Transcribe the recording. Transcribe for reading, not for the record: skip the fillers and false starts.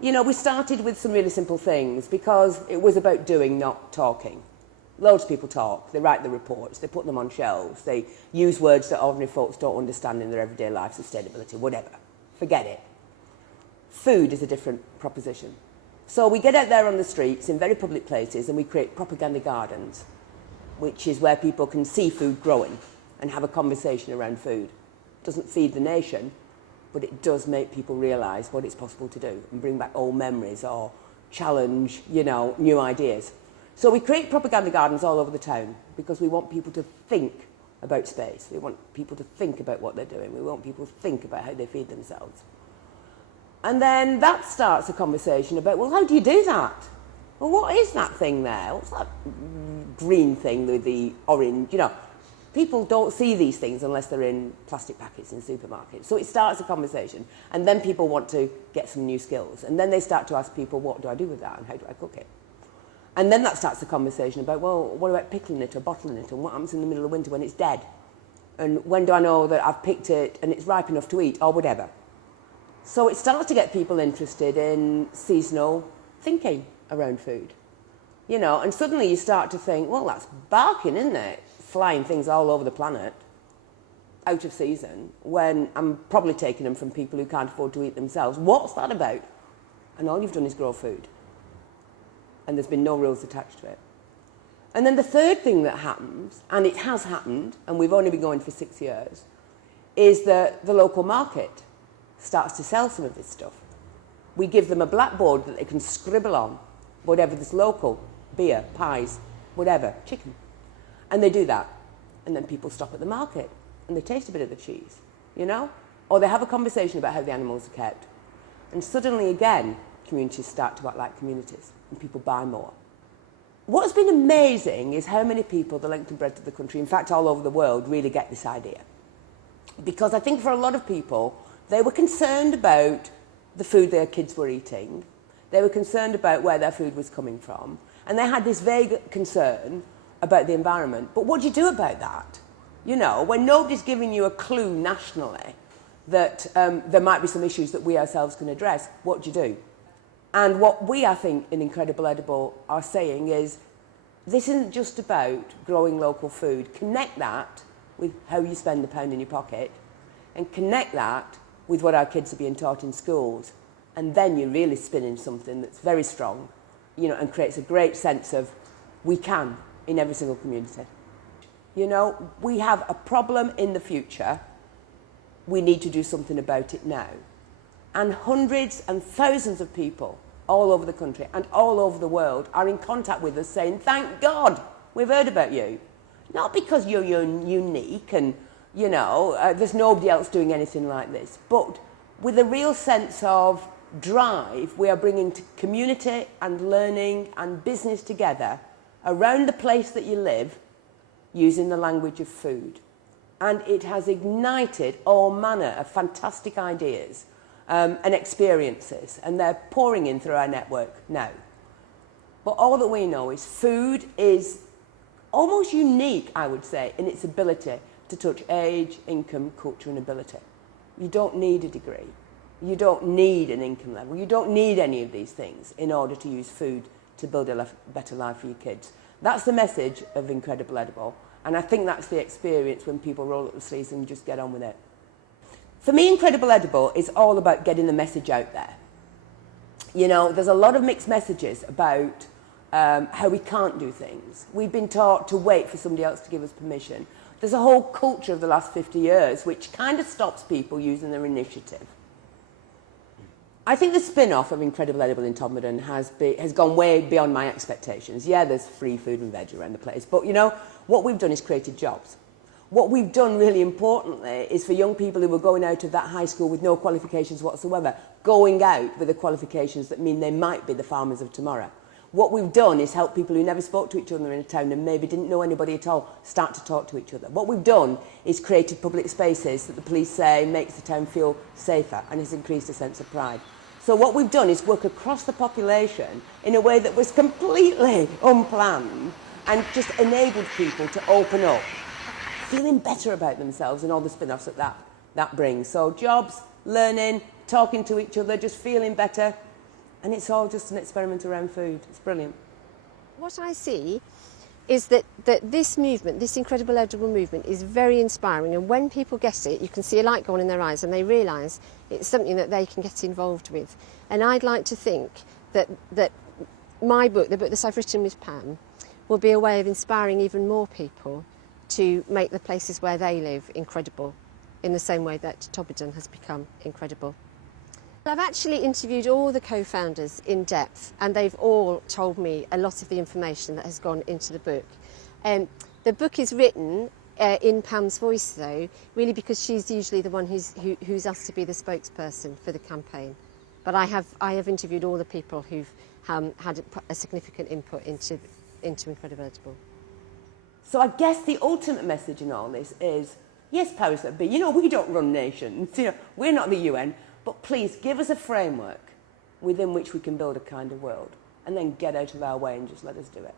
You know, we started with some really simple things because it was about doing, not talking. Loads of people talk, they write the reports, they put them on shelves, they use words that ordinary folks don't understand in their everyday life, sustainability, whatever. Forget it. Food is a different proposition. So we get out there on the streets in very public places and we create propaganda gardens, which is where people can see food growing and have a conversation around food. It doesn't feed the nation, but it does make people realise what it's possible to do and bring back old memories or challenge, you know, new ideas. So we create propaganda gardens all over the town because we want people to think about space. We want people to think about what they're doing. We want people to think about how they feed themselves. And then that starts a conversation about, well, how do you do that? Well, what is that thing there? What's that green thing with the orange, you know? People don't see these things unless they're in plastic packets in supermarkets. So it starts a conversation, and then people want to get some new skills. And then they start to ask people, what do I do with that, and how do I cook it? And then that starts a conversation about, well, what about pickling it or bottling it, and what happens in the middle of winter when it's dead? And when do I know that I've picked it and it's ripe enough to eat, or whatever? So it starts to get people interested in seasonal thinking around food. You know, and suddenly you start to think, well, that's barking, isn't it? Flying things all over the planet, out of season, when I'm probably taking them from people who can't afford to eat themselves. What's that about? And all you've done is grow food. And there's been no rules attached to it. And then the third thing that happens, and it has happened, and we've only been going for 6 years, is that the local market starts to sell some of this stuff. We give them a blackboard that they can scribble on, whatever this local, beer, pies, whatever, chicken. And they do that. And then people stop at the market and they taste a bit of the cheese, you know? Or they have a conversation about how the animals are kept. And suddenly, again, communities start to act like communities and people buy more. What's been amazing is how many people the length and breadth of the country, in fact all over the world, really get this idea. Because I think for a lot of people, they were concerned about the food their kids were eating. They were concerned about where their food was coming from. And they had this vague concern about the environment. But what do you do about that? You know, when nobody's giving you a clue nationally that there might be some issues that we ourselves can address, what do you do? And what we, I think, in Incredible Edible are saying is, this isn't just about growing local food. Connect that with how you spend the pound in your pocket, and connect that with what our kids are being taught in schools. And then you're really spinning something that's very strong, you know, and creates a great sense of we can in every single community. You know, we have a problem in the future. We need to do something about it now. And hundreds and thousands of people all over the country and all over the world are in contact with us saying, thank God we've heard about you. Not because you're unique and, you know, there's nobody else doing anything like this, but with a real sense of drive, we are bringing community and learning and business together around the place that you live using the language of food. And it has ignited all manner of fantastic ideas and experiences, and they're pouring in through our network now. But all that we know is food is almost unique, I would say, in its ability to touch age, income, culture and ability. You don't need a degree. You don't need an income level. You don't need any of these things in order to use food to build a better life for your kids. That's the message of Incredible Edible, and I think that's the experience when people roll up the sleeves and just get on with it. For me, Incredible Edible is all about getting the message out there. You know, there's a lot of mixed messages about how we can't do things. We've been taught to wait for somebody else to give us permission. There's a whole culture of the last 50 years which kind of stops people using their initiative. I think the spin-off of Incredible Edible in Tordmorden has gone way beyond my expectations. Yeah, there's free food and veg around the place, but you know, what we've done is created jobs. What we've done really importantly is for young people who were going out of that high school with no qualifications whatsoever, going out with the qualifications that mean they might be the farmers of tomorrow. What we've done is help people who never spoke to each other in a town and maybe didn't know anybody at all start to talk to each other. What we've done is created public spaces that the police say makes the town feel safer and has increased a sense of pride. So what we've done is work across the population in a way that was completely unplanned and just enabled people to open up, feeling better about themselves and all the spin-offs that brings. So jobs, learning, talking to each other, just feeling better. And it's all just an experiment around food. It's brilliant. What I see is that this movement, this incredible edible movement, is very inspiring, and when people get it, you can see a light go on in their eyes and they realise it's something that they can get involved with. And I'd like to think that my book, the book that I've written with Pam, will be a way of inspiring even more people to make the places where they live incredible, in the same way that Tordmorden has become incredible. I've actually interviewed all the co-founders in depth, and they've all told me a lot of the information that has gone into the book. The book is written in Pam's voice, though, really because she's usually the one who's asked to be the spokesperson for the campaign. But I have interviewed all the people who've had a significant input into Incredible Edible. So I guess the ultimate message in all this is, yes, powers that be, we don't run nations, we're not the UN, but please give us a framework within which we can build a kind of world, and then get out of our way and just let us do it.